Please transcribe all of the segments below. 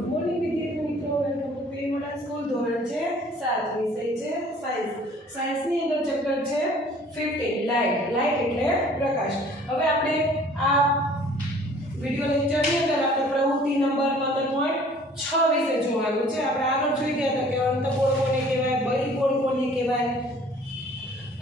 Good morning વિદ્યાર્થી મિત્રો, welcome to P model school. ધોરણ છે 7, વિષય છે સાયન્સ. સાયન્સની અંદર ચેપ્ટર છે 15 લાઇટ એટલે પ્રકાશ. હવે આપણે આ વિડિયો લેક્ચરની અંદર આપણે પ્રવૃત્તિ નંબર 15.6 વિશે જોવાનું છે. આપણે આગળ જોઈ ગયા હતા કે અંતકોણ કોને કહેવાય, બહિકોણ કોને કહેવાય.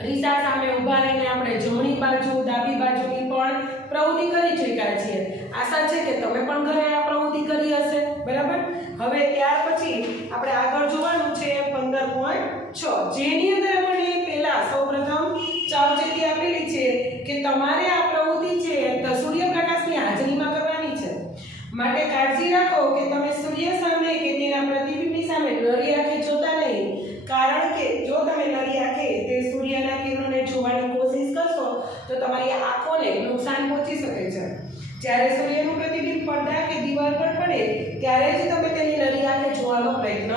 રીસા સામે ઊભા રહીને આપણે જમણી બાજુ ડાબી બાજુની પણ પ્રવૃત્તિ કરી ચૂક્યા છીએ. આશા છે કે તમે પણ ઘરે આ પ્રવૃત્તિ કરી હશે, બરાબર. હવે ત્યાર પછી આપણે આગળ જોવાનું છે 15.6, જેની અંદર આપણે પહેલા સૌપ્રથમ સાવચેતી આપેલી છે કે તમારે આ પ્રવૃત્તિ છે તો સૂર્યપ્રકાશની હાજરીમાં કરવાની છે. માટે કાળજી રાખો કે તમે સૂર્ય સામે કે તેના પ્રતિબિંબની સામે નરી આંખે જોતા નહીં, કારણ કે જો તમે નરી આંખે તે સૂર્યના કિરણોને જોવાની કોશિશ કરશો તો તમારી આંખોને નુકસાન પહોંચી શકે છે. જ્યારે સૂર્યનું પ્રતિબિંબ પડદા કે દિવાલ પર પડે ત્યારે જ તમે તેની નરી આંખે જોવાનો પ્રયત્ન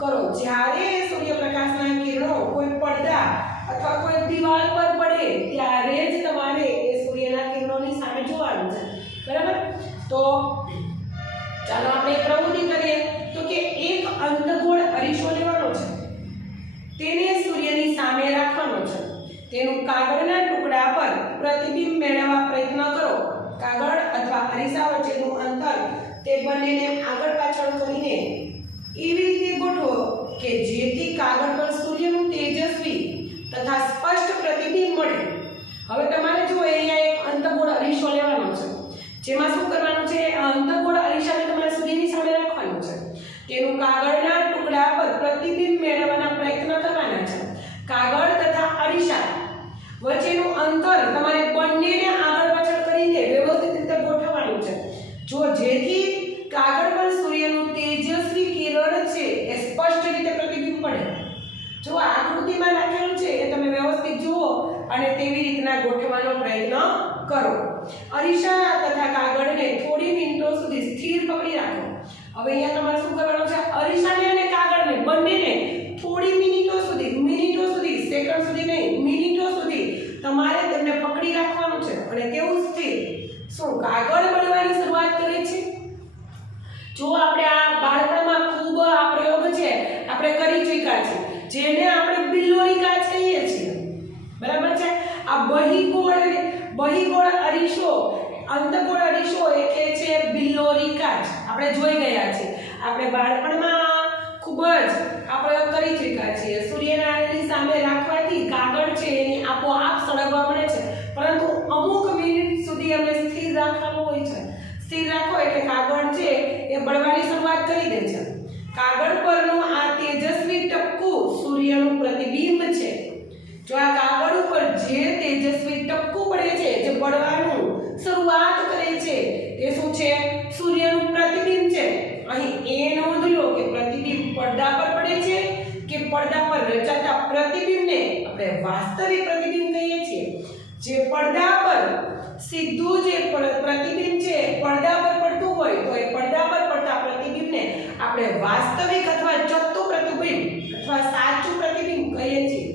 કરો. જ્યારે સૂર્યપ્રકાશના કિરણો કોઈ પડદા અથવા કોઈ દિવાલ પર પડે ત્યારે જ તમારે એ સૂર્યના કિરણોની સામે જોવાનું છે, બરાબર. તો ચાલો આપણે પ્રવૃત્તિ કરીએ. તો કે એક અંતગોળ અરીસો લેવાનો છે, તેને સૂર્યની સામે રાખવાનો છે. તેનું કાગળના ટુકડા પર પ્રતિબિંબ મેળવવા પ્રયત્ન કરો. કાગળ અથવા અરીસા વચ્ચેનું અંતર તે બંનેને આગળ પાછળ કરીને એવી રીતે ગોઠવો કે જેથી કાગળ પર સૂર્યનું તેજસ્વી તથા સ્પષ્ટ પ્રતિબિંબ મળે. હવે તમારે જો અહીંયા એક અંતગોળ અરીસો લેવાનો છે, જેમાં શું કરવાનું છે, આ અંતગોળ અરીસાને તમારે સૂર્યની સામે રાખવાનું છે. તેનું કાગળના ટુકડા પર પ્રતિબિંબ મેળવવાના પ્રયત્ન કરવાના છે. કાગળ તથા અરીસા વચ્ચેનું અંતર તમારે બંનેને આગળ પાછળ કરીને વ્યવસ્થિત રીતે ગોઠવવાનું છે, જો જેથી કાગળ પર સૂર્યનું તેજસ્વી કિરણ છે એ સ્પષ્ટ રીતે પ્રતિબિંબ પડે. જો આકૃતિમાં રાખેલું છે એ તમે વ્યવસ્થિત જુઓ અને તેવી રીતના ગોઠવવાનો પ્રયત્ન કરો. અરીસા તથા કાગળને થોડી મિનિટો સુધી સ્થિર પકડી રાખો. હવે અહીંયા તમારે શું કરવાનું છે, અરીસાને અને કાગળને બંનેને થોડી મિનિટો સુધી સેકન્ડ સુધી નહીં, મિનિટો સુધી તમારે તેમને પકડી રાખવાનું છે. અને કેવું સ્થિર, શું કાગળ બળવાની શરૂઆત કરે છે. જો આપણે આ બાળપણમાં ખૂબ આ પ્રયોગ છે આપણે કરી ચૂક્યા છે, જેને આપણે બિલ્લોરી કાચ કહીએ છીએ, બરાબર છે. આ બહિગોળ અરીસો, અંતગોળ અરીસો એટલે છે બિલ્લોરી કાચ. આપણે જોઈ ગયા છે, આપણે બાળપણમાં ખૂબ જ આ પ્રયોગ કરી ચૂક્યા છીએ. સૂર્યનારાયણની સામે રાખવાથી કાગળ છે એની આપોઆપ સળગવા મળે છે, પરંતુ અમુક મિનિટ સુધી અમને સ્થિર રાખવાનું હોય છે. સ્થિર રાખો એટલે કાગળ છે એ બળવાની શરૂઆત કરી દે છે. કાગળ પરનું આ તેજસ્વી ટપકું સૂર્યનું પ્રતિબિંબ છે. જો આ કાગળ ઉપર જે તેજસ્વી ટપકું પડે છે, જે બળવાનું શરૂઆત કરે છે, તે શું છે, સૂર્યનું પ્રતિબિંબ છે. અહીં એ નોંધ લો કે પ્રતિબિંબ પડદા પર પડે છે કે પડદા પર રચાતા પ્રતિબિંબને આપણે વાસ્તવિક પ્રતિબિંબ કહીએ છીએ. જે પડદા પર સીધું જે પ્રતિબિંબ છે પડદા પર પડતું હોય તો એ પડદા પર પડતા પ્રતિબિંબને આપણે વાસ્તવિક અથવા ચોખ્ખું પ્રતિબિંબ અથવા સાચું પ્રતિબિંબ કહીએ છીએ.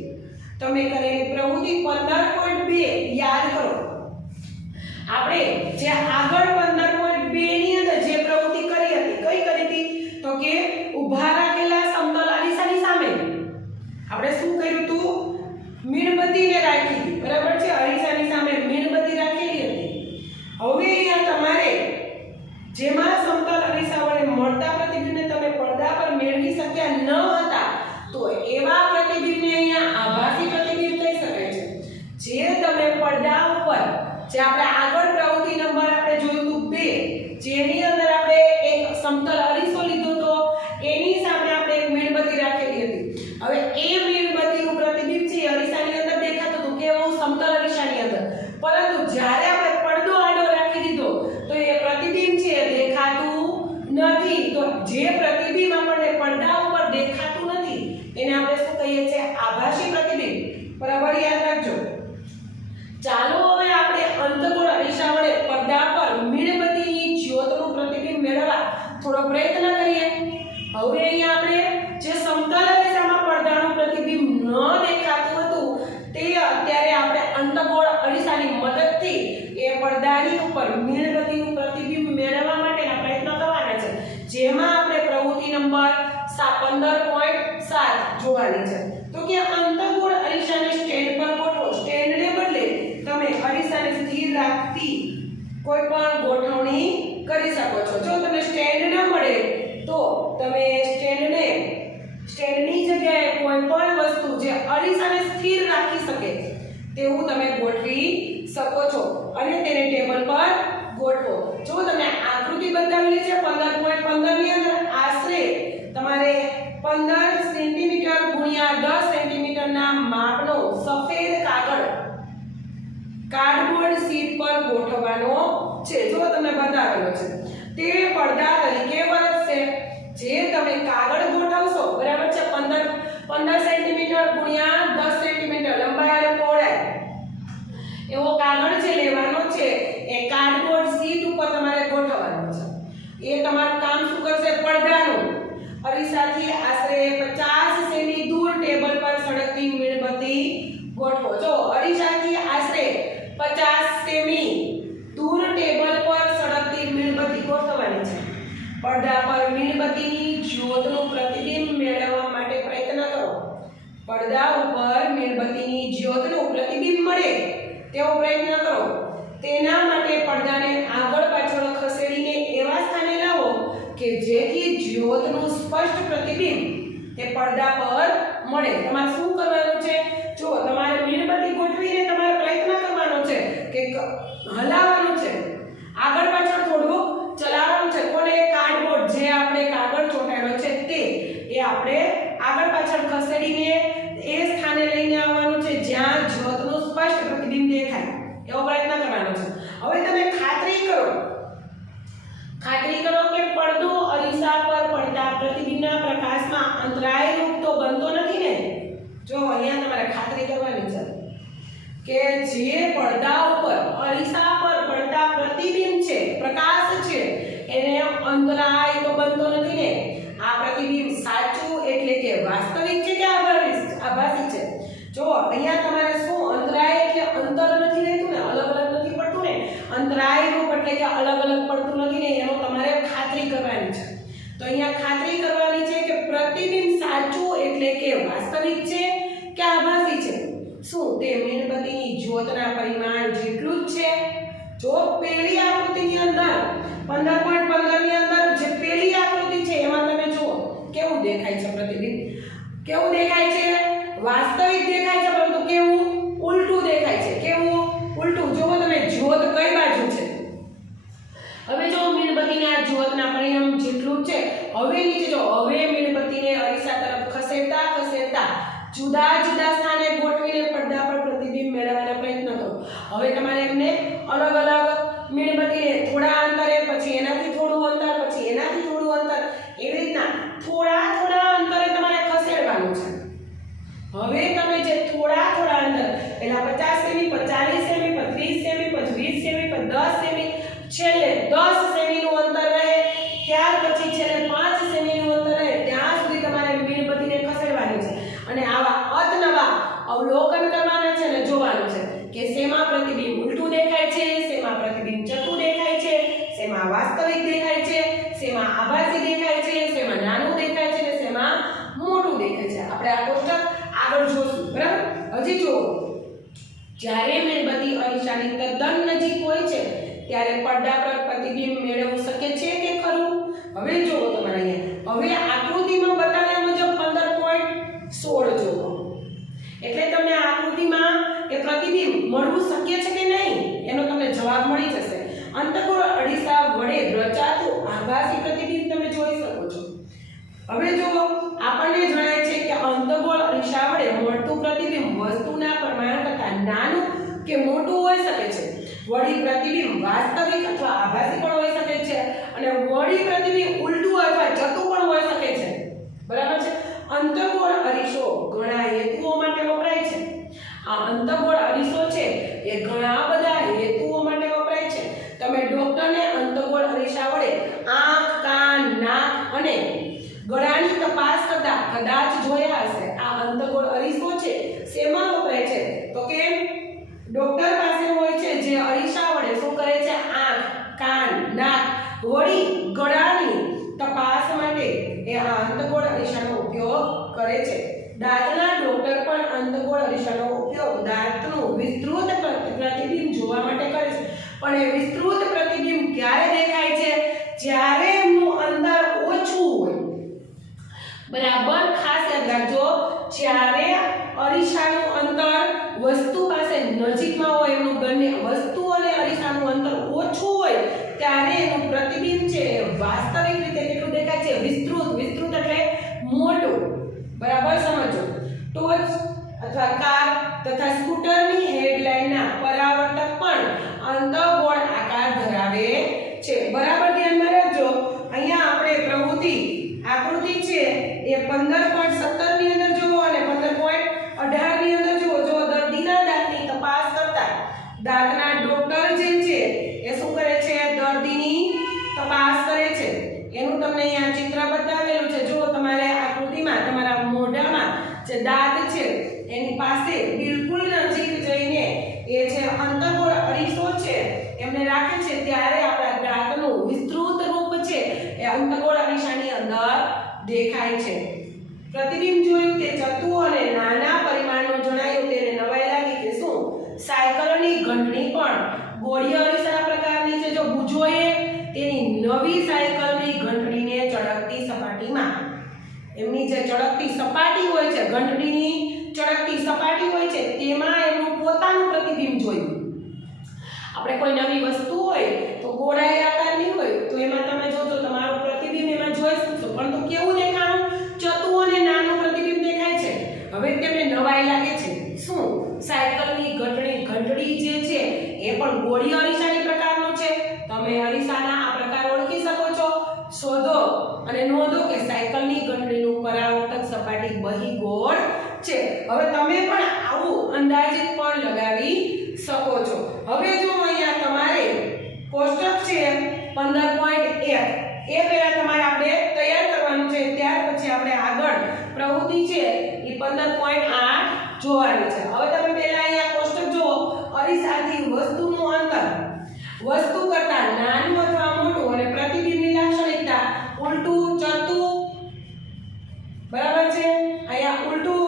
તમે કરેલી પ્રવૃત્તિ 15.2 યાદ કરો. આપણે જે આગળ 15.2 ની અંદર જે પ્રવૃત્તિ કરી હતી, કઈ કરી હતી, તો કે ઊભા રાખેલા સમતલ અરીસાની સામે આપણે શું કર્યું હતું, મીણબત્તીને રાખી હતી, બરાબર છે. અરીસાની સામે મીણબત્તી રાખેલી હતી. હવે અહીંયા તમારે જેમાં સમતલ અરીસા વડે મળતા પ્રતિબિંબને તમે પડદા પર મેળવી શક્યા ન હતા, તો એવા પ્રતિબિંબને અહીંયા આભાસી પ્રતિબિંબ કહી શકાય છે. જે તમે પડદા ઉપર, જે આપણે આગળ પ્રવૃત્તિ નંબર આપણે જોયું હતું 2, જેની અંદર આપણે એક સમતલ અરીસો લીધો તો એની સામે આપણે એક મીણબત્તી રાખેલી હતી. હવે એ મીણબત્તીનું પ્રતિબિંબ છે અરીસાની અંદર દેખાતું હતું, કેવું, સમતલ અરીસાની અંદર. પરંતુ જ્યારે આપણે પડદો આડો રાખી દીધો તો એ પ્રતિબિંબ છે દેખાતું નથી. તો જે પ્રતિબિંબ આપણને પડદા ઉપર દેખાતું નથી એને આપણે શું કહીએ છીએ, આભાસી પ્રતિબિંબ. બરાબર, યાદ રાખજો. ચાલો હવે આપણે અંતગોળ અરીસા વડે પડદા પર મીણબત્તીની જ્યોતનું પ્રતિબિંબ મેળવવા થોડો પ્રયત્ન કરીએ. હવે અહીંયા આપણે જે સમતલ અરીસામાં પડદાનું પ્રતિબિંબ ન દેખાતું હતું તે અત્યારે આપણે અંતગોળ અરીસાની મદદથી એ પડદાની ઉપર મીણબત્તીનું પ્રતિબિંબ મેળવવા માટેના પ્રયત્ન કરવાના છે, જેમાં 15.7 જોવાની છે. તો કે અંતઃગોળ અરીસાને સ્ટેન્ડ પર ગોઠવો. સ્ટેન્ડને બદલે તમે અરીસાને સ્થિર રાખતી કોઈ પણ ગોઠવણી કરી શકો છો. જો તમને સ્ટેન્ડ ન મળે તો તમે સ્ટેન્ડની જગ્યાએ કોઈ પણ વસ્તુ જે અરીસાને સ્થિર રાખી શકે તેવું તમે ગોઠવી શકો છો અને તેને ટેબલ પર ગોઠવો. જો તમે આકૃતિ બતાવેલી છે 15.15 ની અંદર આશરે તમારે 15 સેન્ટીમીટર ગુણ્યા 10 સેન્ટીમીટર ના માપનો સફેદ કાગળ કાર્ડબોર્ડ શીટ પર ગોઠવવાનો છે. જો તમને બતાવેલો છે તે પડદા તરીકે વર્તશે. જે તમે કાગળ ગોઠવશો બરાબર છે 15 સેન્ટીમીટર ગુણ્યા 10 સેન્ટીમીટર લંબાઈ અને પહોળાઈ એવો કાગળ જે લેવાનો છે એ કાર્ડબોર્ડ શીટ ઉપર તમારે ગોઠવવાનો છે. એ તમારું કામ શું કરશે? પડદાનું અરીસાથી આશરે 50 સેમી દૂર ટેબલ પર સળગતી મીણબત્તી ગોઠવો. જો અરીસાથી આશરે 50 સેમી દૂર ટેબલ પર સળગતી મીણબત્તી ગોઠવવાની છે. પડદા પર મીણબત્તીની જ્યોતનું પ્રતિબિંબ મેળવવા માટે પ્રયત્ન કરો. પડદા ઉપર મીણબત્તીની જ્યોતનું પ્રતિબિંબ મળે તેવો પ્રયત્ન કરો. તેના માટે પડદાને આગળ પાછળ ખસેડીને એવા સ્થાને લાવો કે જેથી જ્યોતનું સ્પષ્ટ પ્રતિબિંબ તે પડદા પર મળે. તમારે શું કરવાનું છે? જો તમારે મીણબત્તી ગોઠવીને તમારે પ્રયત્ન કરવાનો છે કે હલાવવાનું છે, આગળ પાછળ થોડું ચલાવવાનું છે. કોને? કાર્ડબોર્ડ જે આપણે કાગળ ચોંટાડ્યો છે તે એ આપણે આગળ પાછળ ખસેડીને એ સ્થાને લઈને આવવાનું છે જ્યાં જ્યોતનું સ્પષ્ટ પ્રતિબિંબ દેખાય એવો પ્રયત્ન કરવાનો છે. હવે તમે ખાતરી કરો કે પડદો અરીસા પર પડતા પ્રતિબિંબના પ્રકાશમાં અંતરાયરૂપ તો બનતો નથી ને. જો અહીંયા તમારે ખાતરી કરવાની છે કે જે પડદા ઉપર અરીસા પર પડતા પ્રતિબિંબ છે, પ્રકાશ છે, એને અંતરાય તો બનતો નથી ને. આ પ્રતિબિંબ સાચું એટલે કે વાસ્તવિક છે કે આભાસી છે. જો અહીંયા તમારે શું અંતરાય એટલે અંતર નથી રહેતું ને, અલગ અલગ નથી પડતું ને. અંતરાય રૂપ એટલે કે અલગ અલગ પડતું નથી ને, એનો તમારે ખાતરી કરવાની છે. તો અહીંયા ખાતરી કરવાની છે કે પ્રતિબિંબ સાચું એટલે કે વાસ્તવિક છે કે આભાસી છે. શું તે મીણબત્તીની જ્યોતના પરિમાણ જેટલું જ છે? જો પેલી આકૃતિની અંદર 15.15 ની અંદર જે પેલી આકૃતિ છે એમાં તમે જુઓ કેવું દેખાય છે પ્રતિબિંબ, કેવું દેખાય છે? વાસ્તવિક દેખાય છે, પરંતુ કેવું? ઉલટું દેખાય છે. કેવું? ઉલટું. જુઓ તમે જ્યોત કઈ બાજુ છે. હવે જો મીણબત્તીના જ્યોતના પરિમાણ જેટલું છે. હવે નીચે જો, હવે મીણબત્તીને અરીસા તરફ ખસેડતા જુદા જુદા સ્થાને ગોઠવીને પડદા પર પ્રતિબિંબ મેળવવાનો પ્રયત્ન કરો. હવે તમારે એમને અલગ અલગ મીણબત્તીને થોડા અંતરે, પછી એનાથી થોડું અંતર, પછી એનાથી થોડું અંતર, એવી રીતના થોડા અંતરે તમારે ખસેડવાનું છે. હવે તમે જે થોડા અંતર પહેલા 50 semi, 40 semi, 30 semi, 20 semi, 10 semi, છેલ્લે 10 સેમીનું અંતર રહે, ત્યાર પછી છેલ્લે 5 સેમીનું અંતર રહે, ત્યાં સુધી તમારે મીણબત્તીને ખસેડવાની છે. અને આવા અવનવા અવલોકન કરવાના છે અને જોવાનું છે કે શેમાં પ્રતિબિંબ ઉલટું દેખાય છે, શેમાં પ્રતિબિંબ ચતું દેખાય છે, શેમાં વાસ્તવિક દેખાય છે, શેમાં આભાસી દેખાય છે, શેમાં નાનું દેખાય છે અને શેમાં મોટું દેખાય છે. આપણે આ કોષ્ટક આગળ જોશું. બરાબર? હજી જુઓ, જ્યારે મીણબત્તી અરીસાની તદ્દન નજીક હોય છે ત્યારે પડદા પર પ્રતિબિંબ મેળવવું શક્ય છે કે ખરું? હવે જુઓ તમારે અહીંયા, હવે આકૃતિમાં બતાવ્યા મુજબ 15.16 જુઓ. એટલે તમને આકૃતિમાં એ પ્રતિબિંબ મળવું શક્ય છે કે નહીં એનો તમને જવાબ મળી જશે. અંતઃગોળ અરીસા વડે રચાતું આભાસી પ્રતિબિંબ તમે જોઈ શકો છો. હવે જો આપણને જણાય છે કે અંતઃગોળ અરીસા વડે મળતું પ્રતિબિંબ વસ્તુના પરિમાણ કરતાં નાનું કે મોટું હોઈ શકે છે. વળી પ્રતિબિંબ વાસ્તવિક અથવા આભાસી પણ હોઈ શકે છે અને વળી પ્રતિબિંબ ઉલટું અથવા જતું પણ હોઈ શકે છે. બરાબર છે? અંતઃગોળ અરીસો ઘણા હેતુઓ માટે વપરાય છે. આ અંતઃગોળ અરીસો છે એ ઘણા બધા હેતુઓ માટે વપરાય છે. તમે ડોક્ટરને અંતઃગોળ અરીસા વડે આંખ, કાન, નાક અને ગળાની તપાસ કરતા કદાચ જોયા હશે. આ અંતઃગોળ અરીસો છે શેમાં વપરાય છે? તો કે ડોક્ટર પાસે હોય છે જે અરીસા વડે શું કરે છે? આંખ, કાન, નાક, વળી ગળાની તપાસ માટે એ આ અંતગોળ અરીસાનો ઉપયોગ કરે છે. દાંતના ડોક્ટર પણ અંતગોળ અરીસાનો ઉપયોગ દાંતનું વિસ્તૃત પ્રતિબિંબ જોવા માટે કરે છે. પણ એ વિસ્તૃત પ્રતિબિંબ ક્યારે દેખાય છે? જ્યારે એમનું અંતર ઓછું હોય. બરાબર, ખાસ યાદ રાખજો, જ્યારે અરીસાનું અંતર વસ્તુ પાસે નજીકમાં હોય, એનું બંને વસ્તુ અને અરીસાનું અંતર ઓછું હોય, ત્યારે એનું પ્રતિબિંબ છે એ વાસ્તવિક રીતે કેટલું દેખાય છે? વિસ્તૃત. વિસ્તૃત એટલે મોટું. બરાબર સમજો. ટોચ અથવા કાર તથા સ્કૂટરની હેડલાઇનના પરાવર્તક પણ અંતઃગોળ આકાર ધરાવે છે. બરાબર ધ્યાનમાં રાખજો. અહીંયા આપણે પ્રવૃત્તિ આકૃતિ છે એ 15.17 ની અંદર જુઓ અને 15.18 ની અંદર જુઓ. જો દર્દીના દાંતની તપાસ કરતા દાંતના ડોક્ટર જે છે એ શું કરે છે? દર્દીની તપાસ કરે છે. એનું તમને અહીંયા ચિત્ર બતાવેલું છે. જો તમારે આકૃતિમાં તમારા મોઢામાં જે દાંત છે એની પાસે બિલકુલ નજીક જઈને એ જે અંતઃગોળ અરીસો છે એમને રાખે છે, ત્યારે આપણા દાંતનું વિસ્તૃત રૂપ છે એ અંતઃગોળ અરીસાની અંદર દેખાય છે. પ્રતિબિંબ જોયું તે ચતું અને નાના પરિમાણનું જણાયું તેને નવાઈ લાગી કે શું સાયકલની ઘંટડી પણ ગોળીય અરીસાના પ્રકારની છે. જો બુજોએ તેની નવી સાયકલની ઘંટડીને ચળકતી સપાટીમાં, એમની જે ચળકતી સપાટી હોય છે, ઘંટડીની ચળકતી સપાટી હોય છે, તેમાં એમનું પોતાનું પ્રતિબિંબ જોયું. આપણે કોઈ નવી વસ્તુ હોય તો ગોળાઈ આકારની હોય તો એમાં તમે જોજો તમારું પ્રતિબિંબ એમાં જોઈ શકશો. પરંતુ કેવું દેખાણું? ચતું અને નાનું પ્રતિબિંબ દેખાય છે. હવે તેમને નવાઈ લાગે છે. શું સાયકલની ઘંટડી જે છે એ પણ ગોળીય અરીસાની પ્રકારનું છે. તમે અરીસાના આ પ્રકાર ઓળખી શકો છો. શોધો અને નોંધો કે સાયકલની ઘંટડીનું પરાવર્તક સપાટી બહિગોળ છે. હવે તમે પણ આવું અંદાજિત પણ લગાવી શકો છો. હવે જો અહીંયા તમારે કોષ્ટક છે 15.1 એ પહેલા તમારે આપણે તૈયાર કરવાનું છે. ત્યાર પછી આપણે આગળ પ્રવૃત્તિ છે એ 15.8 જોવાની છે. હવે તમે પહેલા અહીંયા કોષ્ટક જુઓ. અરીસાથી વસ્તુનું અંતર વસ્તુ કરતા નાનું અથવા મોટું અને પ્રતિબિંબની લાક્ષણિકતા ઉલટું, ચતું. બરાબર છે? અહીંયા ઉલટું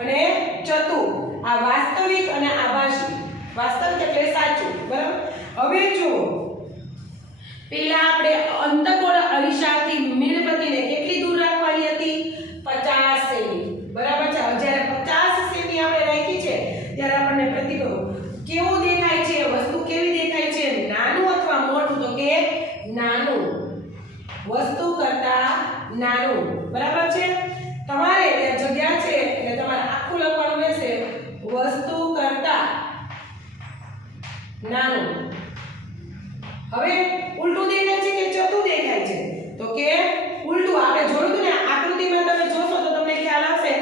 અને ચતું આ વાસ્તવિક અને આભાસી. વાસ્તવિક એટલે સાચું. બરાબર. હવે જો પહેલા આપણે અંતઃગોળ અરીસાથી મીણબત્તીને કેટલી દૂર રાખવાની હતી? 50 સેમી. બરાબર છે? જ્યારે 50 સેમી આપણે રાખી છે ત્યારે આપણને પ્રતિબિંબ કેવું દેખાય છે? વસ્તુ કેવી દેખાય છે? નાનું અથવા મોટું? તો કે નાનું. વસ્તુ કરતા નાનું. બરાબર છે? તમારે ત્યાં જગ્યા છે એટલે તમારે આખું લખવાનું રહેશે. વસ્તુ કરતા નાનું. હવે ઉલટું દેખાય છે કે ચતું દેખાય છે? તો કે ઉલટું. આપણે જોયું હતું ને આકૃતિમાં, તમે જોશો તો તમને ખ્યાલ આવશે.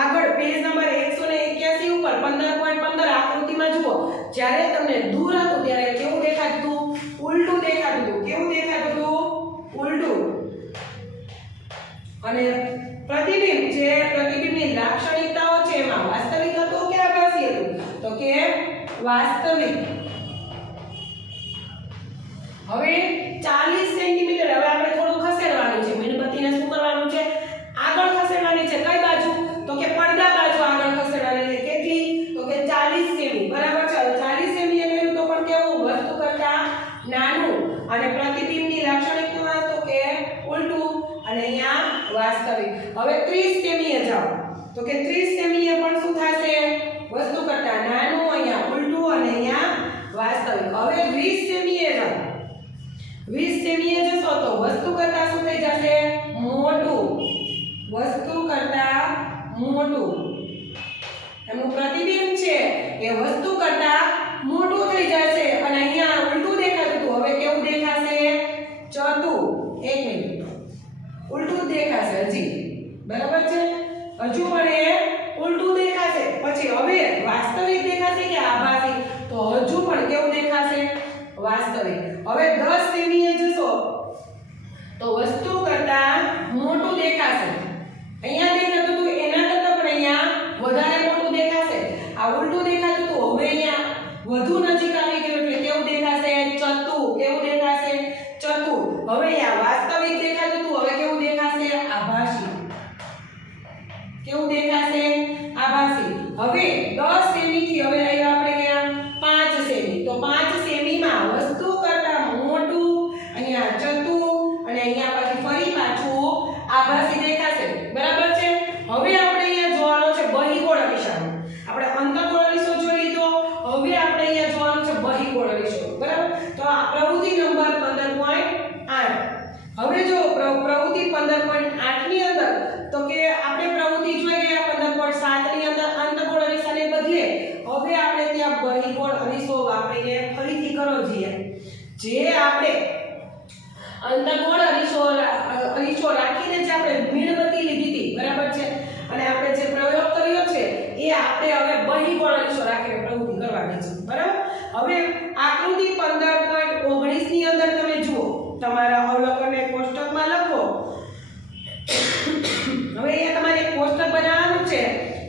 આગળ પેજ નંબર 181 ઉપર 15.15 આકૃતિમાં જુઓ. જ્યારે તમને દૂર હતું ત્યારે કેવું દેખાતું હતું? ઉલટું દેખાતું હતું. કેવું દેખાતું હતું? ઉલટું. અને પ્રતિબિંબ જે પ્રતિબિંબની લાક્ષણિકતાઓ છે એમાં વાસ્તવિક હતું કે આભાસી હતું? તો કે વાસ્તવિક. હવે 40 સેન્ટીમીટર હવે આપણે થોડું ખસેડવાનું છે. મીણબત્તીને શું કરવાનું છે? આગળ ખસેડવાની છે. કઈ બાજુ? તો કે પડદા બાજુ આગળ ખસેડવાની છે. કેટલી? તો કે 40 સેમી. બરાબર છે? 40 સેમી એટલે તો પણ કેવું? વસ્તુ કરતા નાનું. અને પ્રતિબિંબની લાક્ષણિકતા તો કે ઉલટું. અને અહીંયા વાસ્તવિક. હવે 30 સેમીએ જાઓ તો કે 30 સેમીએ પણ શું થશે? વસ્તુ કરતા નાનું, અહીંયા ઉલટું અને અહીંયા વાસ્તવિક. હવે 20 સેમીએ જાઓ. 20 સેમીએ જશો તો વસ્તુ કરતા શું થઈ જશે? મોટું. વસ્તુ કરતા મોટું. એનું પ્રતિબિંબ છે એ વસ્તુ કરતા મોટું થઈ જશે. અને અહીંયા ઉલટું દેખાતું હતું. હવે કેવું દેખાશે? ચતું. એક મિનિટ. ઉલટું દેખાશે હજી. બરાબર છે? હજુ પણ એ ઉલટું દેખાશે. પછી હવે વાસ્તવિક દેખાશે કે આભાસી? તો હજુ પણ કેવું દેખાશે? વાસ્તવિક. હવે 10 સેમીએ જશો તો વસ્તુ કરતા મોટું દેખાશે. અહીંયા દેખાતું હતું એના કરતાં પણ અહીંયા વધારે મોટું દેખાશે. આ ઉલટું દેખાતું હતું. હવે અહીંયા વધુ નજીક આવી ગયું એટલે કેવું દેખાશે? ચતું. કેવું દેખાશે? ચતું. હવે અહીંયા વાસ્તવિક દેખાતું હતું. હવે કેવું દેખાશે? આભાસી. પાછું આભાસી દેખાશે, બરાબર છે। હવે આપણે અહીંયા જોવાનો છે બહિગોળ અરીસાનો। આપણે અંતઃગોળ અરીસો જોઈ લીધો, હવે આપણે અહીંયા જોવાનું છે બહિગોળ અરીસો, બરાબર। તો આ પ્રવૃત્તિ નંબર 15.8। હવે જો પ્રવૃત્તિ 15.8 ની અંદર તો કે આપણે પ્રવૃત્તિ જોઈ ગયા 15.7 ની અંદર અંતઃગોળ અરીસાને બદલે હવે આપણે ત્યાં બહિગોળ અરીસો વાપરીને ફરીથી કરો જોઈએ। જે આપણે અંતઃગોળ અરીસો રાખીને જે આપણે મીણબત્તી લીધી હતી, બરાબર છે, અને આપણે જે પ્રયોગ કર્યો છે એ આપણે હવે બહિગોળ અરીસો રાખીને પ્રવૃત્તિ કરવાની છે, બરાબર। હવે આકૃતિ 15.19 ની અંદર તમે જુઓ, તમારા અવલોકનને કોષ્ટકમાં લખો। હવે અહીંયા તમારે એક કોષ્ટક બનાવવાનું છે,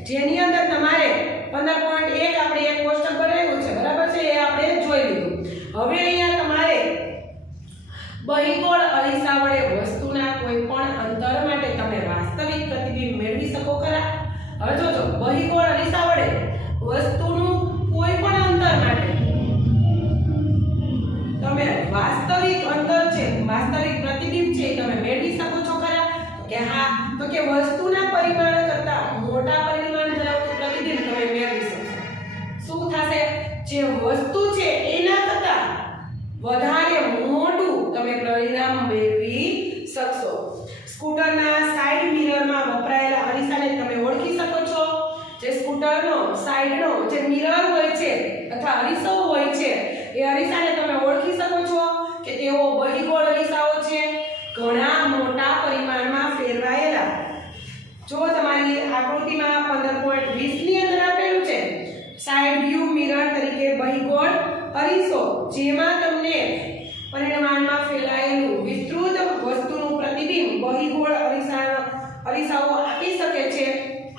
જેની અંદર તમારે 15.1 આપણે એક કોષ્ટક બનાવ્યું છે, બરાબર છે, એ આપણે જોઈ લીધું। હવે અહીંયા તમારે બહિગોળ અરીસા વડે વસ્તુના કોઈ પણ અંતર માટે તમે વાસ્તવિક પ્રતિબિંબ મેળવી શકો ખરા? હવે જોજો, બહિગોળ અરીસા વડે વસ્તુનું કોઈ પણ અંતર માટે તમે વાસ્તવિક અંતર છે, વાસ્તવિક પ્રતિબિંબ છે તમે મેળવી શકો છો ખરા? કે હા, તો કે વસ્તુના પરિમાણ કરતા મોટા પરિમાણ ધરાવતું પ્રતિબિંબ તમે મેળવી શકશો। શું થશે? જે વસ્તુ છે એના કરતા વધારે મોટું તમે પરિણામ મેળવી શકશો। સ્કૂટરના સાઇડ મિરરમાં વપરાયેલા અરીસાને તમે ઓળખી શકો છો? જે સ્કૂટરનો સાઇડનો જે મિરર હોય છે અથવા અરીસો હોય છે, એ અરીસાને તમે ઓળખી શકો છો કે તેઓ બહિગોળ અરીસાઓ છે, ઘણા મોટા પરિમાણમાં ફેરવાયેલા। જો તમારી આકૃતિમાં 15.20 ની અંદર આપેલું છે સાઇડ વ્યૂ મિરર તરીકે બહિગોળ અરીસો, જેમાં તમને પરિમાણમાં ફેલાયેલું વિસ્તૃત વસ્તુનું પ્રતિબિંબ બહિગોળ અરીસાઓ આપી શકે છે।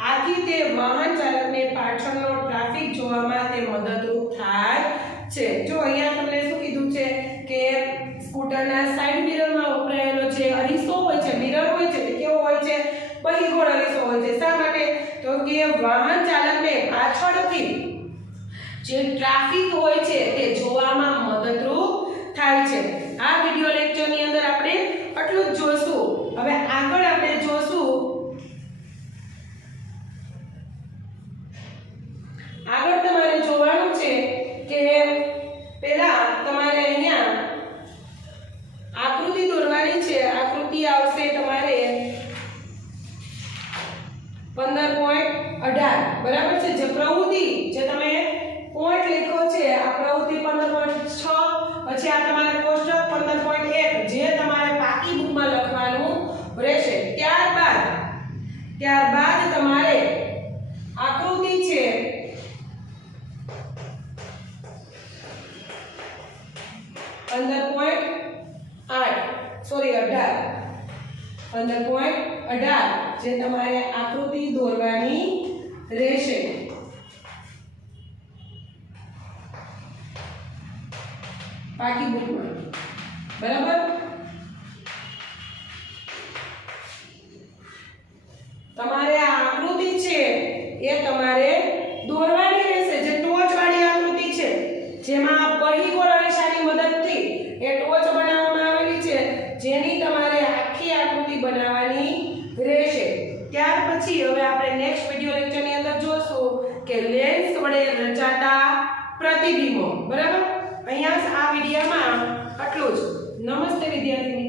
આથી તે વાહન ચાલકને પાછળનો ટ્રાફિક જોવામાં તે મદદરૂપ થાય છે। જો અહીંયા તમને શું કીધું છે કે સ્કૂટરના સાઇડ મિરરમાં વપરાયેલો જે અરીસો હોય છે, મિરર હોય છે, તે કેવો હોય છે? બહિગોળ અરીસો હોય છે। શા માટે? તો કે વાહન ચાલકને પાછળથી જે ટ્રાફિક હોય છે તે જોવામાં મદદરૂપ થાય છે। આ વિડિયો લેક્ચરની અંદર આપણે આટલું જ જોશું। હવે આગળ આપણે જોશું, આગળ તમારે જોવાનું છે કે પહેલા તમારે અહીંયા આકૃતિ દોરવાની છે। આકૃતિ આવશે તમારે 15.18, બરાબર છે। જે પ્રવૃત્તિ જે તમે પોઈન્ટ લખો છે, આ પ્રવૃત્તિ 15.6, પછી આ તમારે કોષ્ટક 15.1 જે તમારે પાકી બુકમાં લખવાનું રહેશે। ત્યારબાદ તમારે આકૃતિ છે 15.18 જે તમારે આકૃતિ દોરવાની રહેશે। પાકી બુકમાં, બરાબર। તમારે આ આકૃતિ છે એ તમારે દોરવાની રહેશે। જે ટોચ વાળી આકૃતિ છે, જેમાં બહિગોળ અરીસાની મદદથી એ ટોચ બનાવવામાં આવેલી છે, જેની તમારે આખી આકૃતિ બનાવવાની રહેશે। ત્યાર પછી હવે આપણે નેક્સ્ટ વિડિયો લેક્ચરની અંદર જોશું કે લેન્સ વડે રચાતા પ્રતિબિંબો, બરાબર। અહીંયા આ વિડિયોમાં આટલું જ। નમસ્તે વિદ્યાર્થી મિત્રો।